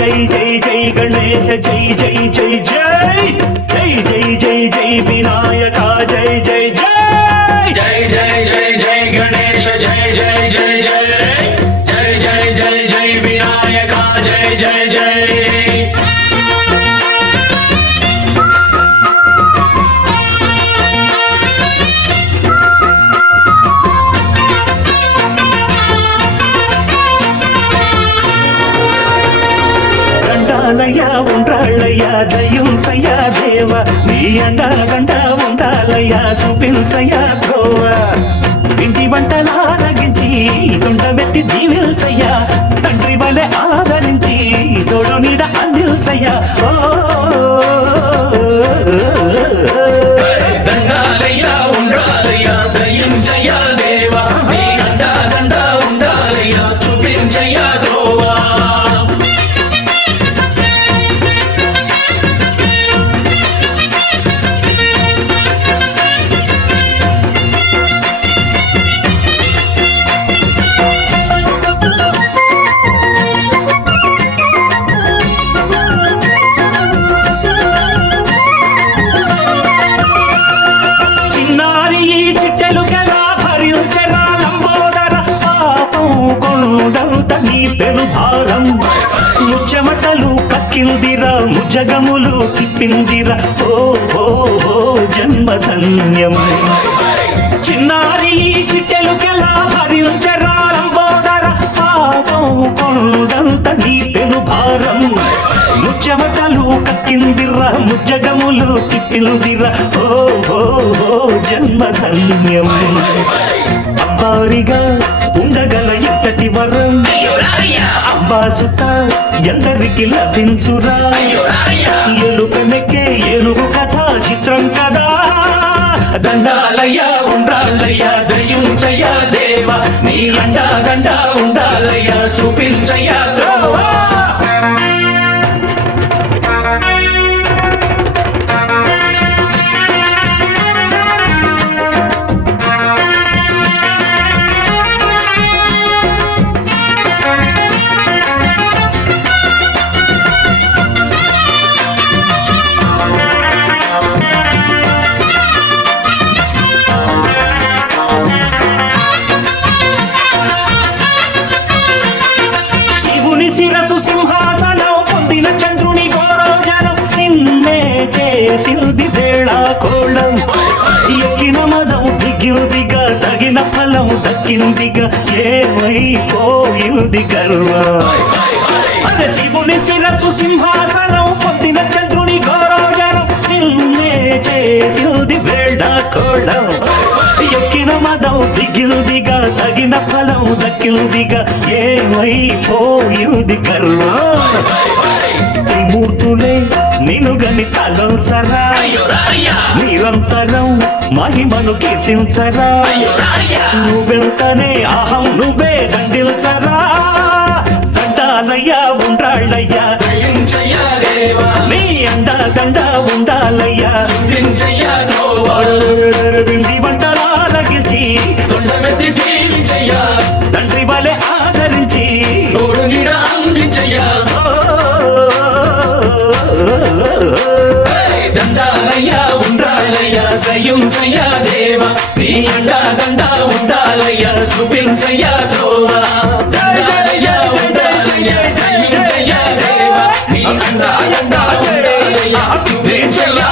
జై జై జై గణేశ జై జై జై జై జై జై జై జై వినాయక జై జై జై జై జై జై జై గణేశ జై జై జై జై జై జై జై జై వినాయక జై జై జై ఉండాలయ్యా దయించయ్యా దేవ నీ అండగండ ఉండాలయ్యా చూపించయ్యా ద్రోవ ఇంటి వంటలారగించి దొండబెట్టి దీవిల్చయ్యా తండ్రి వలె ఆదరించి తోడు నీడ అందిల్చయ్యా ఓ దండాలయ్యా ఉండాలయ్యా దయించయ్యా దేవ నీ అండగండ ఉండాలయ్యా చూపించయ్యా ద్రోవ ముచ్చమటలు కక్కిందిరా ముజగములు తిప్పిందిరా ఓ ఓ ఓ జన్మధన్యం చిన్నారి చిట్టెలుకెలా భరించరాలంబోదర పాపం కొండంత నీ పెను భారం ముచ్చమటలు కక్కిందిరా ముజగములు తిప్పిందిరా ఓ ఓ ఓ జన్మధన్యం అబ్బారిగా ఉండగల ఎంతటి వరం అంబాసుత ఎందరికి లభించురా ఎలుకమెక్కే ఏనుగు కథ చిత్రం కదా దండాలయ్యా ఉండాలయ్యా దయించయ్యా దేవ నీ అండగండ ఉండాలయ్యా చూపించయ్యా ద్రోవా శిరసు సింహాసనం పొందిన చంద్రుని గౌరవజనం నిన్నే చేసింది వేళ కోళం ఎక్కిన మదం దిగిందిగా తగిన ఫలం దక్కిందిగా ఏమైపోయింది గర్వం అరే శివుని శిరసు సింహాసనం పొందిన చంద్రుని గౌరవజనం నిన్నే చేసింది వేళ కోళం ఎక్కిన మదం దిగిందిగా తగిన ఫలం దక్కిందిగా ఏమైపోయింది గర్వం త్రిమూర్తులే నిన్ను గని తలంచరా నిరంతరం మహిమను కీర్తించరా నువ్వెంతనే అహం నువ్వే దండిల్చరా దండాలయ్యా ఉండాలయ్యా నీ అండదండ ఉండాలయ్యా విండి వంటలారగించి దొండమెత్తి దీవించయ్యా తండ్రి వలె ఆదరించి తోడు నీడ అందించయ్యా దండాలయ్యా ఉండాలయ్యా దయించయ్యా దేవ నీ అండదండ ఉండాలయ్యా చూపించయ్యా ద్రోవా దండాలయ్యా ఉండాలయ్యా దయించయ్యా దేవ నీ అండదండ ఉండాలయ్యా చూపించయ్యా